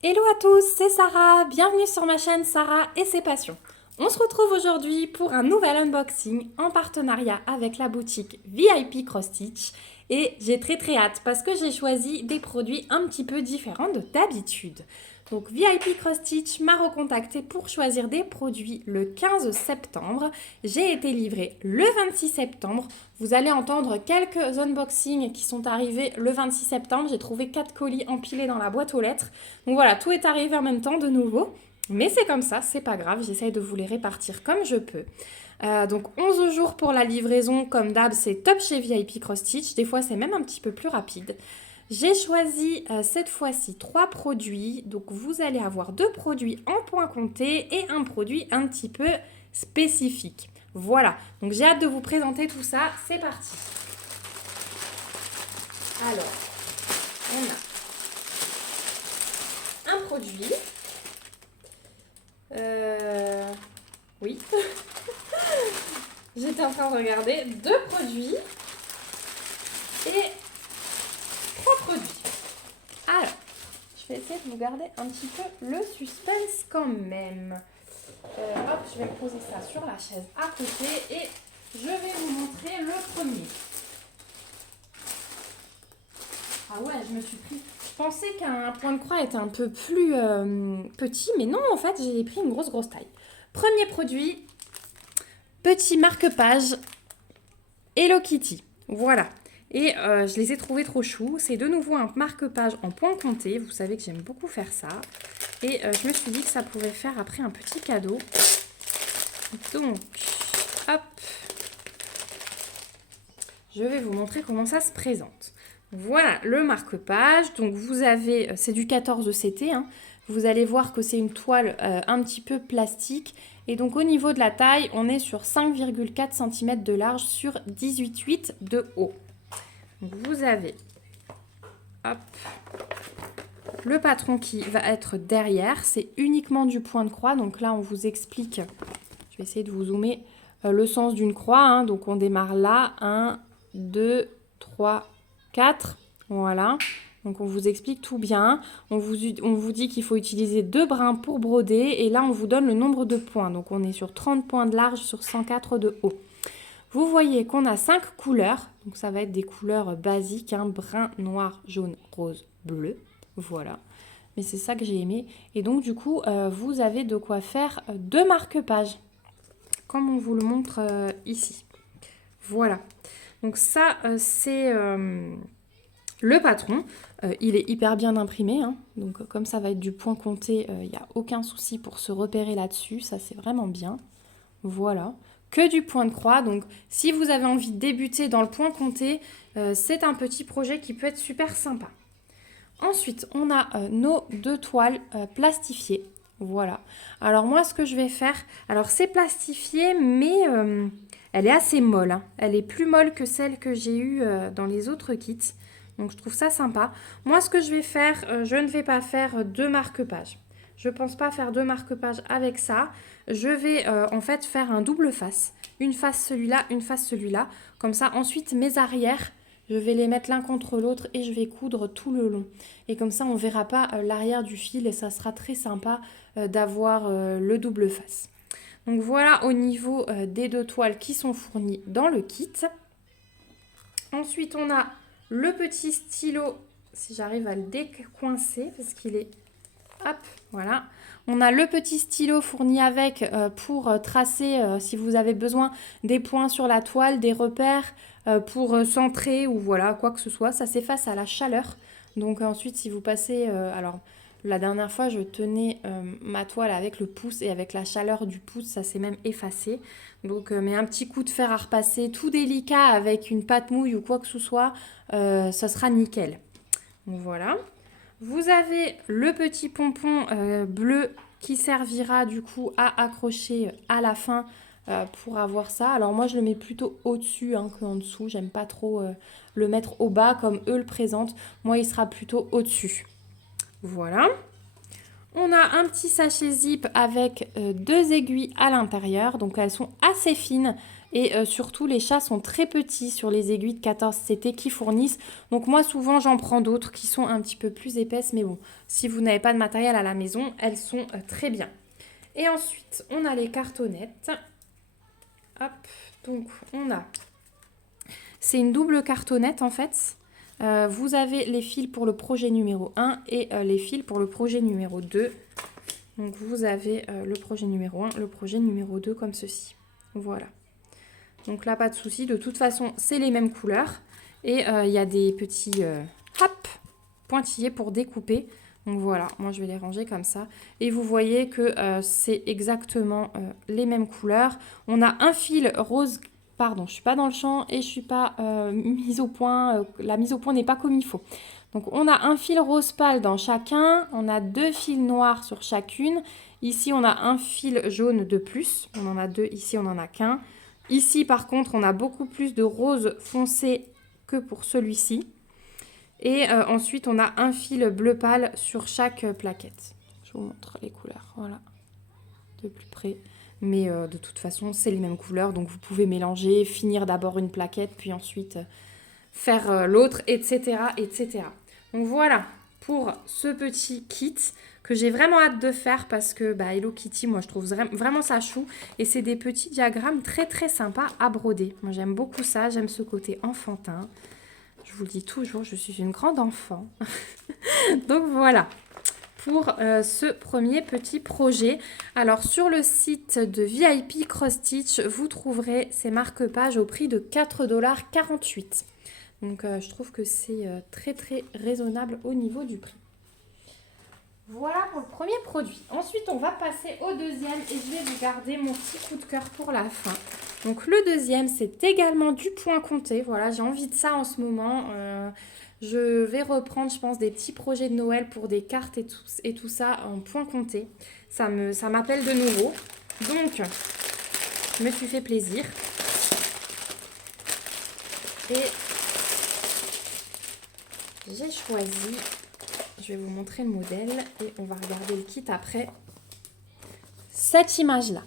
Hello à tous, c'est Sarah, bienvenue sur ma chaîne Sarah et ses passions. On se retrouve aujourd'hui pour un nouvel unboxing en partenariat avec la boutique VIP Cross Stitch et j'ai très hâte parce que j'ai choisi des produits un petit peu différents de d'habitude. Donc VIP Cross Stitch m'a recontacté pour choisir des produits le 15 septembre. J'ai été livrée le 26 septembre. Vous allez entendre quelques unboxings qui sont arrivés le 26 septembre. J'ai trouvé 4 colis empilés dans la boîte aux lettres. Donc voilà, tout est arrivé en même temps de nouveau. Mais c'est comme ça, c'est pas grave, j'essaye de vous les répartir comme je peux. Donc 11 jours pour la livraison, comme d'hab, c'est top chez VIP Cross Stitch. Des fois, c'est même un petit peu plus rapide. J'ai choisi cette fois-ci 3 produits. Donc vous allez avoir 2 produits en point compté et un produit un petit peu spécifique. Voilà, donc j'ai hâte de vous présenter tout ça. C'est parti. Alors, on a un produit. Oui. J'étais en train de regarder 2 produits et 3 produits. Alors, je vais essayer de vous garder un petit peu le suspense quand même. Hop, je vais me poser ça sur la chaise à côté et je vais vous montrer le premier. Ah ouais, je me suis pris... Je pensais qu'un point de croix était un peu plus petit, mais non, en fait, j'ai pris une grosse taille. Premier produit, petit marque-page Hello Kitty. Voilà. Et je les ai trouvés trop choux. C'est de nouveau un marque-page en point compté. Vous savez que j'aime beaucoup faire ça. Et je me suis dit que ça pouvait faire après un petit cadeau. Donc, hop. Je vais vous montrer comment ça se présente. Voilà le marque-page. Donc vous avez, c'est du 14 CT. Hein. Vous allez voir que c'est une toile un petit peu plastique. Et donc au niveau de la taille, on est sur 5,4 cm de large sur 18,8 de haut. Donc vous avez hop, le patron qui va être derrière. C'est uniquement du point de croix. Donc là, on vous explique, je vais essayer de vous zoomer, le sens d'une croix. Hein. Donc on démarre là, 1, 2, 3, 4. Voilà. Donc on vous explique tout bien. On vous dit qu'il faut utiliser 2 brins pour broder. Et là, on vous donne le nombre de points. Donc on est sur 30 points de large sur 104 de haut. Vous voyez qu'on a 5 couleurs. Donc ça va être des couleurs basiques. Hein, brun, noir, jaune, rose, bleu. Voilà. Mais c'est ça que j'ai aimé. Et donc du coup, vous avez de quoi faire 2 marque-pages. Comme on vous le montre ici. Voilà. Donc ça, c'est le patron. Il est hyper bien imprimé. Hein. Donc comme ça va être du point compté, il n'y a aucun souci pour se repérer là-dessus. Ça, c'est vraiment bien. Voilà. Que du point de croix. Donc si vous avez envie de débuter dans le point compté, c'est un petit projet qui peut être super sympa. Ensuite, on a nos 2 toiles plastifiées. Voilà. Alors moi, ce que je vais faire... Alors c'est plastifié, mais elle est assez molle. Hein. Elle est plus molle que celle que j'ai eue dans les autres kits. Donc je trouve ça sympa. Moi, ce que je vais faire, je ne vais pas faire 2 marque-pages. Je ne pense pas faire 2 marque-pages avec ça. Je vais en fait faire un double face. Une face celui-là, une face celui-là. Comme ça, ensuite, mes arrières, je vais les mettre l'un contre l'autre et je vais coudre tout le long. Et comme ça, on ne verra pas l'arrière du fil et ça sera très sympa d'avoir le double face. Donc voilà au niveau des 2 toiles qui sont fournies dans le kit. Ensuite, on a le petit stylo, si j'arrive à le décoincer parce qu'il est... Hop, voilà. On a le petit stylo fourni avec pour tracer, si vous avez besoin, des points sur la toile, des repères pour centrer ou voilà, quoi que ce soit. Ça s'efface à la chaleur. Donc ensuite, si vous passez... alors, la dernière fois, je tenais ma toile avec le pouce et avec la chaleur du pouce, ça s'est même effacé. Donc, mais un petit coup de fer à repasser, tout délicat avec une pâte mouille ou quoi que ce soit, ça sera nickel. Donc voilà. Vous avez le petit pompon bleu qui servira du coup à accrocher à la fin pour avoir ça. Alors moi je le mets plutôt au-dessus hein, qu'en dessous. J'aime pas trop le mettre au bas comme eux le présentent. Moi il sera plutôt au-dessus. Voilà. On a un petit sachet zip avec 2 aiguilles à l'intérieur. Donc elles sont assez fines. Et surtout, les chats sont très petits sur les aiguilles de 14CT qui fournissent. Donc moi, souvent, j'en prends d'autres qui sont un petit peu plus épaisses. Mais bon, si vous n'avez pas de matériel à la maison, elles sont très bien. Et ensuite, on a les cartonnettes. Hop, donc on a... C'est une double cartonnette en fait. Vous avez les fils pour le projet numéro 1 et les fils pour le projet numéro 2. Donc vous avez le projet numéro 1, le projet numéro 2 comme ceci. Voilà. Donc là, pas de souci. De toute façon, c'est les mêmes couleurs. Et il y a des petits pointillés pour découper. Donc voilà, moi je vais les ranger comme ça. Et vous voyez que c'est exactement les mêmes couleurs. On a un fil rose. Pardon, je ne suis pas dans le champ et je ne suis pas mise au point. La mise au point n'est pas comme il faut. Donc on a un fil rose pâle dans chacun. On a 2 fils noirs sur chacune. Ici, on a un fil jaune de plus. On en a 2. Ici, on n'en a qu'un. Ici, par contre, on a beaucoup plus de rose foncé que pour celui-ci. Et ensuite, on a un fil bleu pâle sur chaque plaquette. Je vous montre les couleurs, voilà, de plus près. Mais de toute façon, c'est les mêmes couleurs, donc vous pouvez mélanger, finir d'abord une plaquette, puis ensuite faire l'autre, etc., etc. Donc voilà pour ce petit kit que j'ai vraiment hâte de faire parce que Hello Kitty, moi je trouve vraiment ça chou. Et c'est des petits diagrammes très très sympas à broder. Moi j'aime beaucoup ça, j'aime ce côté enfantin. Je vous le dis toujours, je suis une grande enfant. Donc voilà pour ce premier petit projet. Alors sur le site de VIP Cross Stitch, vous trouverez ces marque-pages au prix de 4,48 $. Donc je trouve que c'est très très raisonnable au niveau du prix. Voilà pour le premier produit. Ensuite, on va passer au deuxième et je vais vous garder mon petit coup de cœur pour la fin. Donc le deuxième, c'est également du point compté. Voilà, j'ai envie de ça en ce moment. Je vais reprendre, je pense, des petits projets de Noël pour des cartes et tout ça en point compté. Ça m'appelle de nouveau. Donc, je me suis fait plaisir. Et j'ai choisi, je vais vous montrer le modèle et on va regarder le kit après, cette image-là.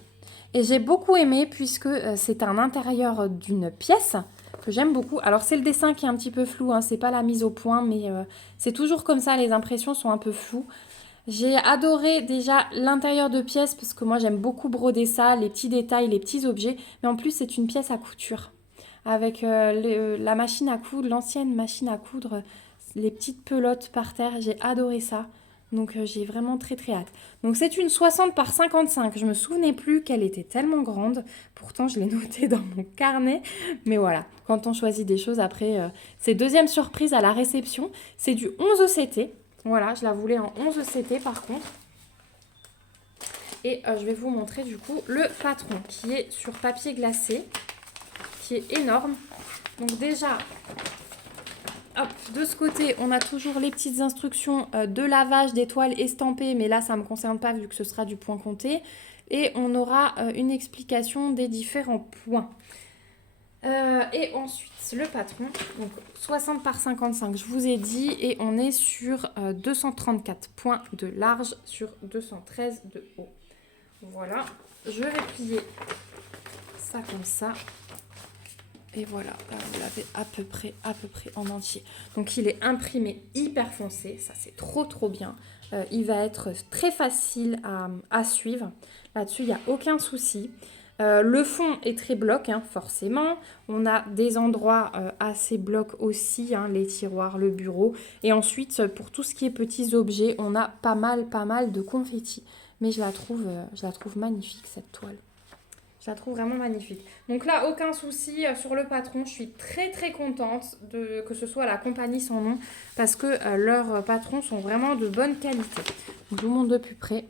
Et j'ai beaucoup aimé puisque c'est un intérieur d'une pièce que j'aime beaucoup. Alors c'est le dessin qui est un petit peu flou, hein, c'est pas la mise au point, mais c'est toujours comme ça, les impressions sont un peu floues. J'ai adoré déjà l'intérieur de pièce parce que moi j'aime beaucoup broder ça, les petits détails, les petits objets. Mais en plus c'est une pièce à couture avec la machine à coudre, l'ancienne machine à coudre, les petites pelotes par terre. J'ai adoré ça. Donc j'ai vraiment très très hâte. Donc c'est une 60 par 55. Je me souvenais plus qu'elle était tellement grande. Pourtant je l'ai notée dans mon carnet. Mais voilà, quand on choisit des choses après, c'est deuxième surprise à la réception. C'est du 11 CT. Voilà, je la voulais en 11 CT par contre. Et je vais vous montrer du coup le patron qui est sur papier glacé, qui est énorme. Donc déjà, hop, de ce côté, on a toujours les petites instructions de lavage des toiles estampées, mais là, ça ne me concerne pas vu que ce sera du point compté. Et on aura une explication des différents points. Et ensuite, le patron, donc 60 par 55, je vous ai dit, et on est sur 234 points de large sur 213 de haut. Voilà, je vais plier ça comme ça. Et voilà, là vous l'avez à peu près en entier. Donc il est imprimé hyper foncé, ça c'est trop bien. Il va être très facile à suivre. Là-dessus, il n'y a aucun souci. Le fond est très bloc, hein, forcément. On a des endroits assez blocs aussi, hein, les tiroirs, le bureau. Et ensuite, pour tout ce qui est petits objets, on a pas mal de confettis. Mais je la trouve magnifique, cette toile. Je la trouve vraiment magnifique. Donc là, aucun souci sur le patron. Je suis très contente que ce soit la compagnie sans nom parce que leurs patrons sont vraiment de bonne qualité. Donc, je vous montre de plus près.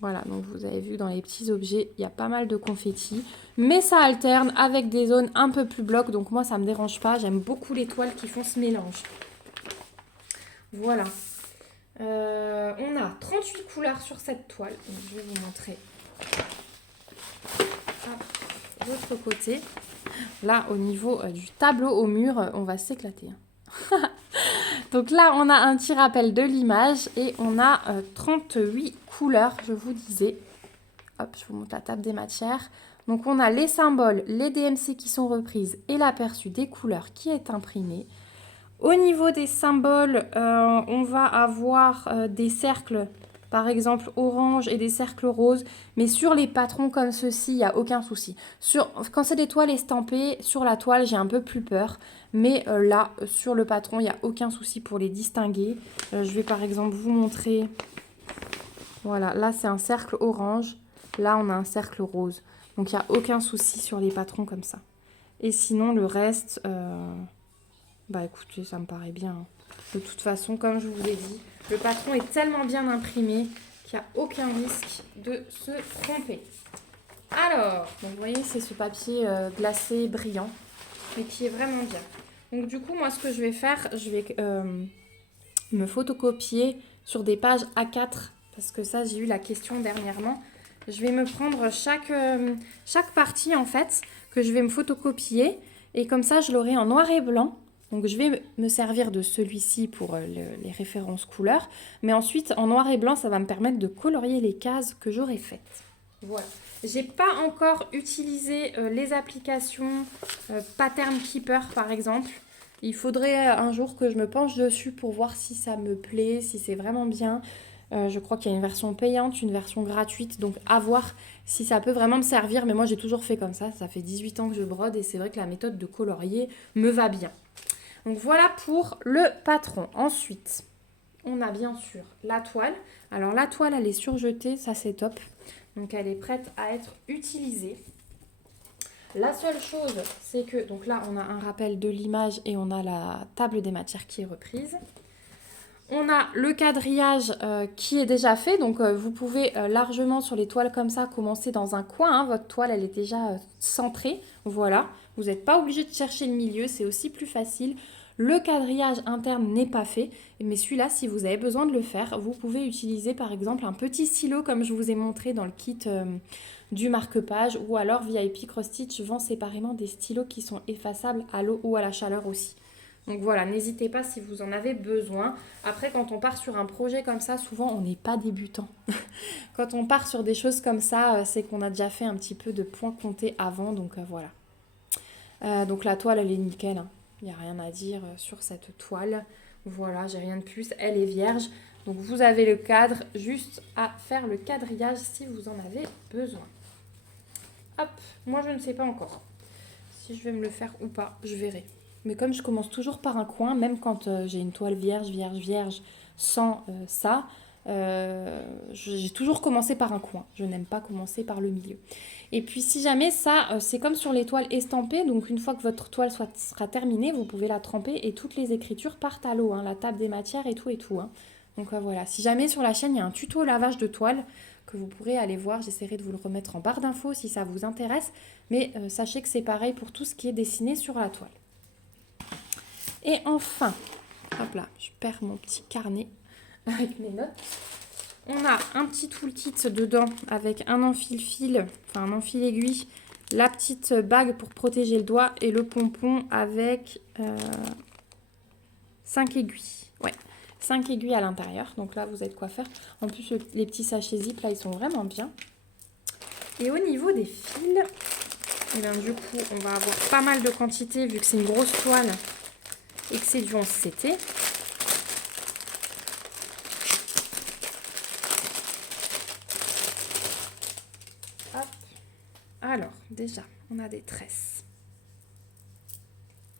Voilà, donc vous avez vu dans les petits objets, il y a pas mal de confettis. Mais ça alterne avec des zones un peu plus blocs. Donc moi, ça ne me dérange pas. J'aime beaucoup les toiles qui font ce mélange. Voilà. On a 38 couleurs sur cette toile. Donc, je vais vous montrer. L'autre côté, là au niveau du tableau au mur, on va s'éclater. Donc là, on a un petit rappel de l'image et on a 38 couleurs, je vous disais. Hop, je vous montre la table des matières. Donc on a les symboles, les DMC qui sont reprises et l'aperçu des couleurs qui est imprimé. Au niveau des symboles, on va avoir des cercles, par exemple orange et des cercles roses. Mais sur les patrons comme ceci, il n'y a aucun souci. Quand c'est des toiles estampées, sur la toile, j'ai un peu plus peur. Mais là, sur le patron, il n'y a aucun souci pour les distinguer. Je vais par exemple vous montrer. Voilà, là c'est un cercle orange. Là, on a un cercle rose. Donc il n'y a aucun souci sur les patrons comme ça. Et sinon, le reste... Bah écoutez, ça me paraît bien, hein. De toute façon, comme je vous l'ai dit, le patron est tellement bien imprimé qu'il n'y a aucun risque de se tromper. Alors, donc vous voyez, c'est ce papier glacé brillant, mais qui est vraiment bien. Donc du coup, moi, ce que je vais faire, je vais me photocopier sur des pages A4, parce que ça, j'ai eu la question dernièrement. Je vais me prendre chaque partie, en fait, que je vais me photocopier, et comme ça, je l'aurai en noir et blanc. Donc je vais me servir de celui-ci pour les références couleurs. Mais ensuite, en noir et blanc, ça va me permettre de colorier les cases que j'aurai faites. Voilà. J'ai pas encore utilisé les applications Pattern Keeper, par exemple. Il faudrait un jour que je me penche dessus pour voir si ça me plaît, si c'est vraiment bien. Je crois qu'il y a une version payante, une version gratuite. Donc à voir si ça peut vraiment me servir. Mais moi, j'ai toujours fait comme ça. Ça fait 18 ans que je brode et c'est vrai que la méthode de colorier me va bien. Donc voilà pour le patron. Ensuite, on a bien sûr la toile. Alors la toile, elle est surjetée, ça c'est top. Donc elle est prête à être utilisée. La seule chose, c'est que, donc là on a un rappel de l'image et on a la table des matières qui est reprise. On a le quadrillage qui est déjà fait, donc vous pouvez largement sur les toiles comme ça commencer dans un coin, hein. Votre toile elle est déjà centrée, voilà. Vous n'êtes pas obligé de chercher le milieu, c'est aussi plus facile. Le quadrillage interne n'est pas fait, mais celui-là, si vous avez besoin de le faire, vous pouvez utiliser par exemple un petit stylo comme je vous ai montré dans le kit du marque-page, ou alors VIP Cross Stitch vend séparément des stylos qui sont effaçables à l'eau ou à la chaleur aussi. Donc voilà, n'hésitez pas si vous en avez besoin. Après, quand on part sur un projet comme ça, souvent on n'est pas débutant. Quand on part sur des choses comme ça, c'est qu'on a déjà fait un petit peu de points comptés avant, donc voilà. Donc la toile, elle est nickel, hein. Il n'y a rien à dire sur cette toile. Voilà, j'ai rien de plus, elle est vierge. Donc vous avez le cadre, juste à faire le quadrillage si vous en avez besoin. Hop, moi je ne sais pas encore si je vais me le faire ou pas, je verrai. Mais comme je commence toujours par un coin, même quand j'ai une toile vierge sans ça, j'ai toujours commencé par un coin. Je n'aime pas commencer par le milieu. Et puis si jamais ça, c'est comme sur les toiles estampées, donc une fois que votre toile sera terminée, vous pouvez la tremper et toutes les écritures partent à l'eau, hein, la table des matières et tout. Hein. Donc voilà, si jamais sur la chaîne il y a un tuto lavage de toile que vous pourrez aller voir, j'essaierai de vous le remettre en barre d'infos si ça vous intéresse, mais sachez que c'est pareil pour tout ce qui est dessiné sur la toile. Et enfin, hop là, je perds mon petit carnet avec mes notes. On a un petit toolkit dedans avec un enfile-fil, enfin un enfile-aiguille, la petite bague pour protéger le doigt et le pompon avec 5 aiguilles. Ouais, 5 aiguilles à l'intérieur. Donc là, vous avez de quoi faire. En plus, les petits sachets zip, là, ils sont vraiment bien. Et au niveau des fils, et bien, du coup, on va avoir pas mal de quantité vu que c'est une grosse toile et que c'est du 11 CT. Hop. Alors, déjà, on a des tresses.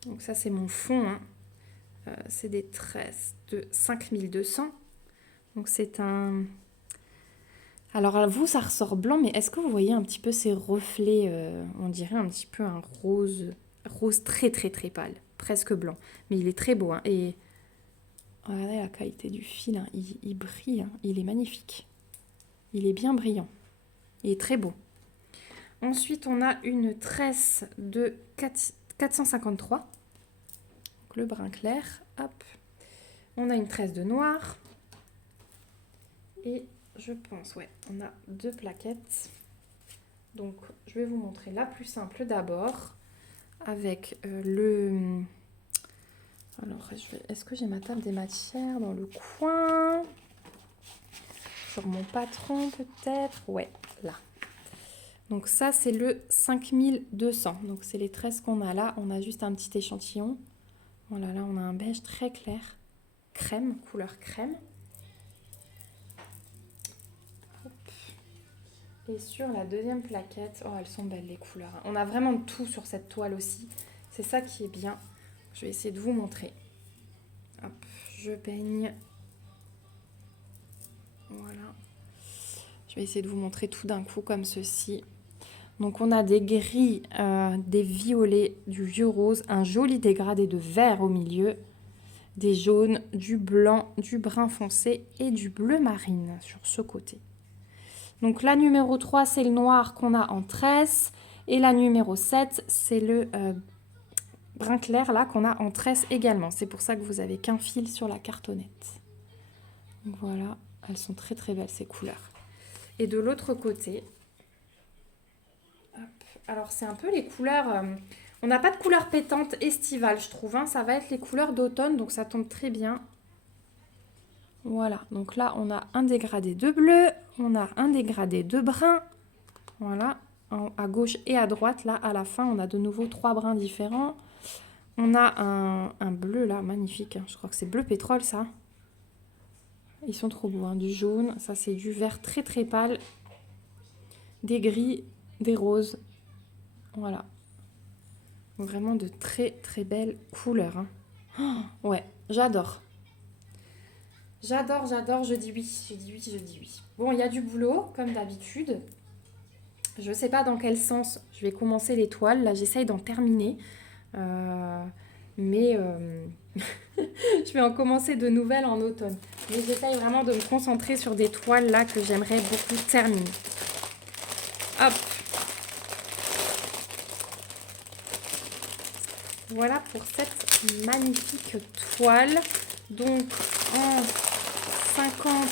Donc ça, c'est mon fond, hein. C'est des tresses de 5200. Donc c'est un... Alors à vous, ça ressort blanc, mais est-ce que vous voyez un petit peu ces reflets on dirait un petit peu un rose très très très pâle, presque blanc. Mais il est très beau, hein. Et regardez la qualité du fil, hein. Il brille, hein. Il est magnifique. Il est bien brillant. Il est très beau. Ensuite, on a une tresse de 453. Donc, le brun clair. Hop. On a une tresse de noir. Et je pense, ouais, on a 2 plaquettes. Donc, je vais vous montrer la plus simple d'abord. Avec le... Alors, est-ce que j'ai ma table des matières dans le coin? Sur mon patron, peut-être? Ouais, là. Donc ça, c'est le 5200. Donc c'est les tresses qu'on a là. On a juste un petit échantillon. Voilà, là, on a un beige très clair. Crème, couleur crème. Hop. Et sur la deuxième plaquette, oh, elles sont belles les couleurs. On a vraiment tout sur cette toile aussi. C'est ça qui est bien. Je vais essayer de vous montrer. Hop, je peigne. Voilà. Je vais essayer de vous montrer tout d'un coup comme ceci. Donc on a des gris, des violets, du vieux rose, un joli dégradé de vert au milieu, des jaunes, du blanc, du brun foncé et du bleu marine sur ce côté. Donc la numéro 3, c'est le noir qu'on a en tresse. Et la numéro 7, c'est le brun clair là qu'on a en tresse également. C'est pour ça que vous avez qu'un fil sur la cartonnette. Donc voilà, elles sont très très belles ces couleurs. Et de l'autre côté, hop, alors c'est un peu les couleurs... on n'a pas de couleurs pétantes estivales, je trouve. Hein. Ça va être les couleurs d'automne, donc ça tombe très bien. Voilà, donc là, on a un dégradé de bleu, on a un dégradé de brun. Voilà, à gauche et à droite, là, à la fin, on a de nouveau 3 brins différents. On a un bleu, là, magnifique. Je crois que c'est bleu pétrole, ça. Ils sont trop beaux, hein. Du jaune, ça, c'est du vert très, très pâle. Des gris, des roses. Voilà. Vraiment de très, très belles couleurs. Hein. Oh, ouais, j'adore. J'adore, j'adore, je dis oui, je dis oui, je dis oui. Bon, il y a du boulot, comme d'habitude. Je ne sais pas dans quel sens je vais commencer les toiles. Là, j'essaye d'en terminer. Mais je vais en commencer de nouvelles en automne. Mais j'essaye vraiment de me concentrer sur des toiles là que j'aimerais beaucoup terminer. Hop. Voilà pour cette magnifique toile. Donc, en 50,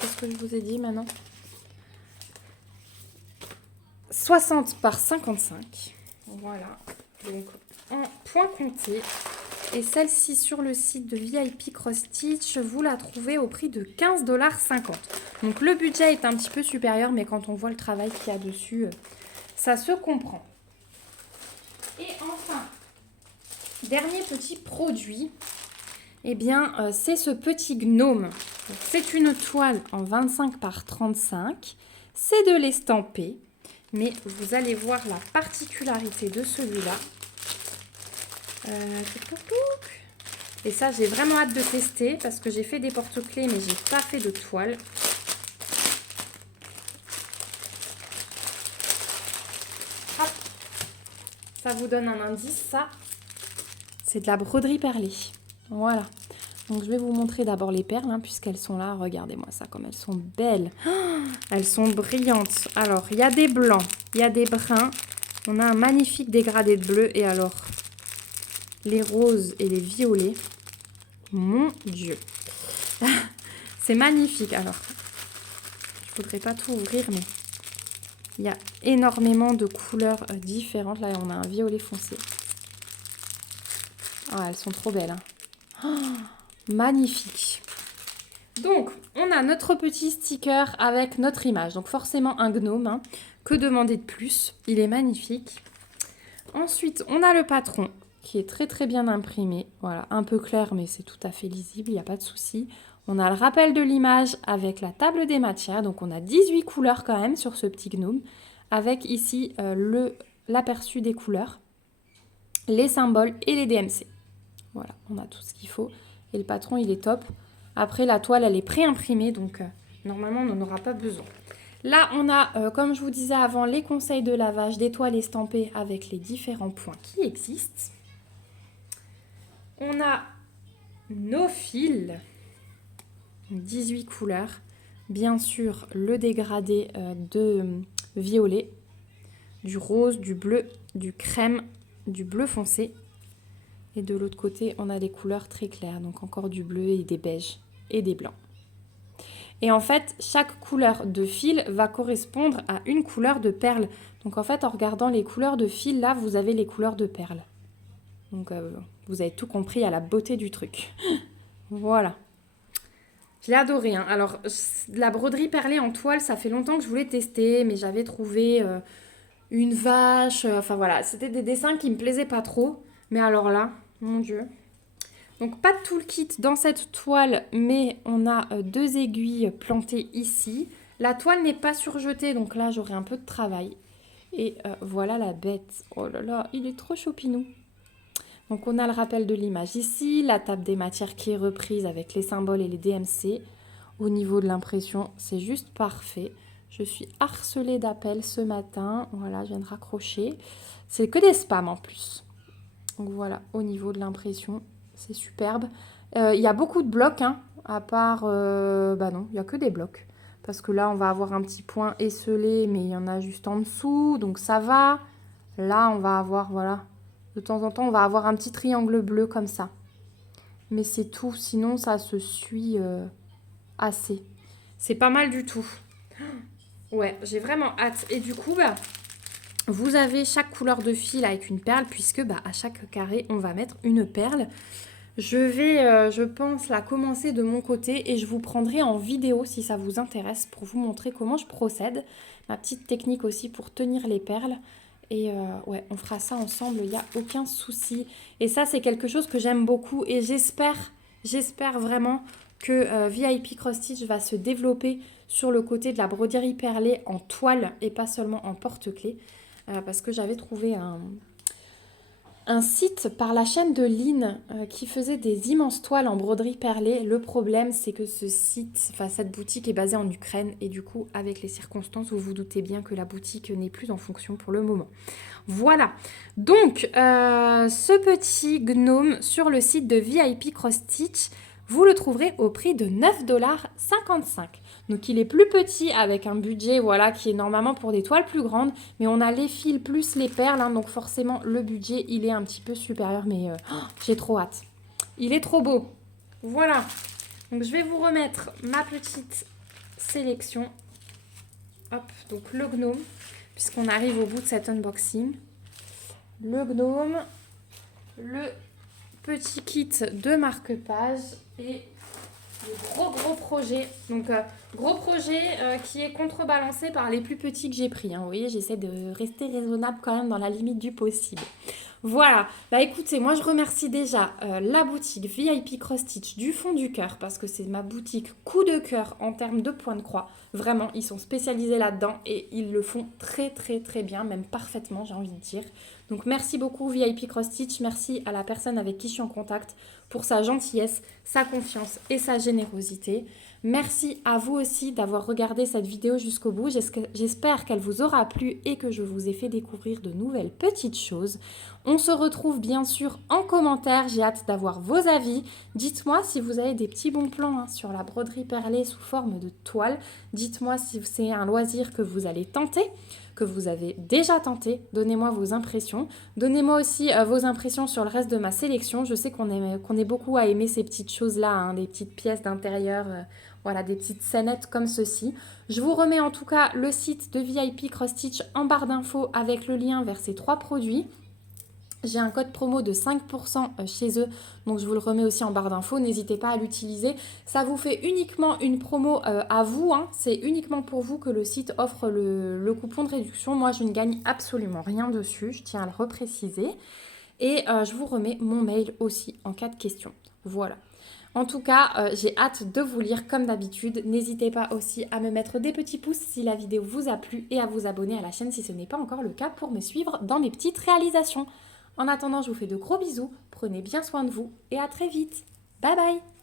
qu'est-ce que je vous ai dit maintenant ? 60 par 55. Voilà. Donc, en point compté. Et celle-ci sur le site de VIP Cross Stitch, vous la trouvez au prix de 15,50 $. Donc, le budget est un petit peu supérieur, mais quand on voit le travail qu'il y a dessus, ça se comprend. Et enfin, dernier petit produit. Eh bien, c'est ce petit gnome. C'est une toile en 25 par 35. C'est de l'estampé. Mais vous allez voir la particularité de celui-là. Et ça, j'ai vraiment hâte de tester parce que j'ai fait des porte-clés, mais j'ai pas fait de toile. Hop. Ça vous donne un indice, ça. C'est de la broderie perlée. Voilà. Donc, je vais vous montrer d'abord les perles, hein, puisqu'elles sont là. Regardez-moi ça, comme elles sont belles. Oh, elles sont brillantes. Alors, il y a des blancs, il y a des bruns. On a un magnifique dégradé de bleu. Et alors, les roses et les violets. Mon Dieu. C'est magnifique. Alors, je ne voudrais pas tout ouvrir, mais il y a énormément de couleurs différentes. Là, on a un violet foncé. Oh, elles sont trop belles. Hein. Oh, magnifique. Donc, on a notre petit sticker avec notre image. Donc, forcément, un gnome. Hein. Que demander de plus? Il est magnifique. Ensuite, on a le patron qui est très, très bien imprimé. Voilà, un peu clair, mais c'est tout à fait lisible. Il n'y a pas de souci. On a le rappel de l'image avec la table des matières. Donc, on a 18 couleurs quand même sur ce petit gnome. Avec ici l'aperçu des couleurs, les symboles et les DMC. Voilà, on a tout ce qu'il faut. Et le patron, il est top. Après, la toile, elle est pré-imprimée, donc normalement, on n'en aura pas besoin. Là, on a, comme je vous disais avant, les conseils de lavage des toiles estampées avec les différents points qui existent. On a nos fils, 18 couleurs. Bien sûr, le dégradé de violet, du rose, du bleu, du crème, du bleu foncé. Et de l'autre côté, on a des couleurs très claires, donc encore du bleu et des beiges et des blancs. Et en fait, chaque couleur de fil va correspondre à une couleur de perle. Donc en fait, en regardant les couleurs de fil, là, vous avez les couleurs de perles. Donc vous avez tout compris à la beauté du truc. Voilà. Je l'ai adoré. Hein. Alors, la broderie perlée en toile, ça fait longtemps que je voulais tester, mais j'avais trouvé une vache. Enfin voilà, c'était des dessins qui me plaisaient pas trop. Mais alors là, mon Dieu. Donc pas tout le kit dans cette toile, mais on a deux aiguilles plantées ici. La toile n'est pas surjetée, donc là j'aurai un peu de travail. Et voilà la bête. Oh là là, il est trop choupinou. Donc on a le rappel de l'image ici, la table des matières qui est reprise avec les symboles et les DMC. Au niveau de l'impression, c'est juste parfait. Je suis harcelée d'appels ce matin. Voilà, je viens de raccrocher. C'est que des spams en plus. Donc voilà, au niveau de l'impression, c'est superbe. Il y a beaucoup de blocs, hein, à part... bah non, il n'y a que des blocs. Parce que là, on va avoir un petit point esselé, mais il y en a juste en dessous, donc ça va. Là, on va avoir, voilà, de temps en temps, on va avoir un petit triangle bleu comme ça. Mais c'est tout, sinon ça se suit assez. C'est pas mal du tout. Ouais, j'ai vraiment hâte. Et du coup, bah, vous avez chaque couleur de fil avec une perle, puisque bah, à chaque carré, on va mettre une perle. Je vais, je pense, la commencer de mon côté et je vous prendrai en vidéo si ça vous intéresse pour vous montrer comment je procède. Ma petite technique aussi pour tenir les perles. Et ouais, on fera ça ensemble, il n'y a aucun souci. Et ça, c'est quelque chose que j'aime beaucoup et j'espère vraiment que VIP Cross Stitch va se développer sur le côté de la broderie perlée en toile et pas seulement en porte-clés. Parce que j'avais trouvé un site par la chaîne de Lynn qui faisait des immenses toiles en broderie perlée. Le problème, c'est que ce site, enfin cette boutique est basée en Ukraine et du coup, avec les circonstances, vous vous doutez bien que la boutique n'est plus en fonction pour le moment. Voilà, donc ce petit gnome sur le site de VIP Cross Stitch, vous le trouverez au prix de 9,55 $. Donc il est plus petit avec un budget voilà, qui est normalement pour des toiles plus grandes, mais on a les fils plus les perles, hein, donc forcément le budget il est un petit peu supérieur, mais j'ai trop hâte. Il est trop beau. Voilà, donc je vais vous remettre ma petite sélection. Hop, donc le gnome, puisqu'on arrive au bout de cet unboxing. Le gnome, le petit kit de marque-page et le gros projet. Donc gros projet qui est contrebalancé par les plus petits que j'ai pris. Hein. Vous voyez, j'essaie de rester raisonnable quand même dans la limite du possible. Voilà, bah écoutez, moi je remercie déjà la boutique VIP Cross Stitch du fond du cœur parce que c'est ma boutique coup de cœur en termes de points de croix. Vraiment, ils sont spécialisés là-dedans et ils le font très bien, même parfaitement j'ai envie de dire. Donc merci beaucoup VIP Cross Stitch, merci à la personne avec qui je suis en contact pour sa gentillesse, sa confiance et sa générosité. Merci à vous aussi d'avoir regardé cette vidéo jusqu'au bout. J'espère qu'elle vous aura plu et que je vous ai fait découvrir de nouvelles petites choses. On se retrouve bien sûr en commentaire. J'ai hâte d'avoir vos avis. Dites-moi si vous avez des petits bons plans hein, sur la broderie perlée sous forme de toile. Dites-moi si c'est un loisir que vous allez tenter, que vous avez déjà tenté. Donnez-moi vos impressions. Donnez-moi aussi vos impressions sur le reste de ma sélection. Je sais qu'on est beaucoup à aimer ces petites choses-là, hein, des petites pièces d'intérieur, voilà, des petites scénettes comme ceci. Je vous remets en tout cas le site de VIP Cross Stitch en barre d'infos avec le lien vers ces 3 produits. J'ai un code promo de 5% chez eux, donc je vous le remets aussi en barre d'infos, n'hésitez pas à l'utiliser. Ça vous fait uniquement une promo à vous, hein. C'est uniquement pour vous que le site offre le coupon de réduction. Moi, je ne gagne absolument rien dessus, je tiens à le repréciser. Et je vous remets mon mail aussi en cas de question. Voilà. En tout cas, j'ai hâte de vous lire comme d'habitude. N'hésitez pas aussi à me mettre des petits pouces si la vidéo vous a plu et à vous abonner à la chaîne si ce n'est pas encore le cas pour me suivre dans mes petites réalisations. En attendant, je vous fais de gros bisous, prenez bien soin de vous et à très vite. Bye bye!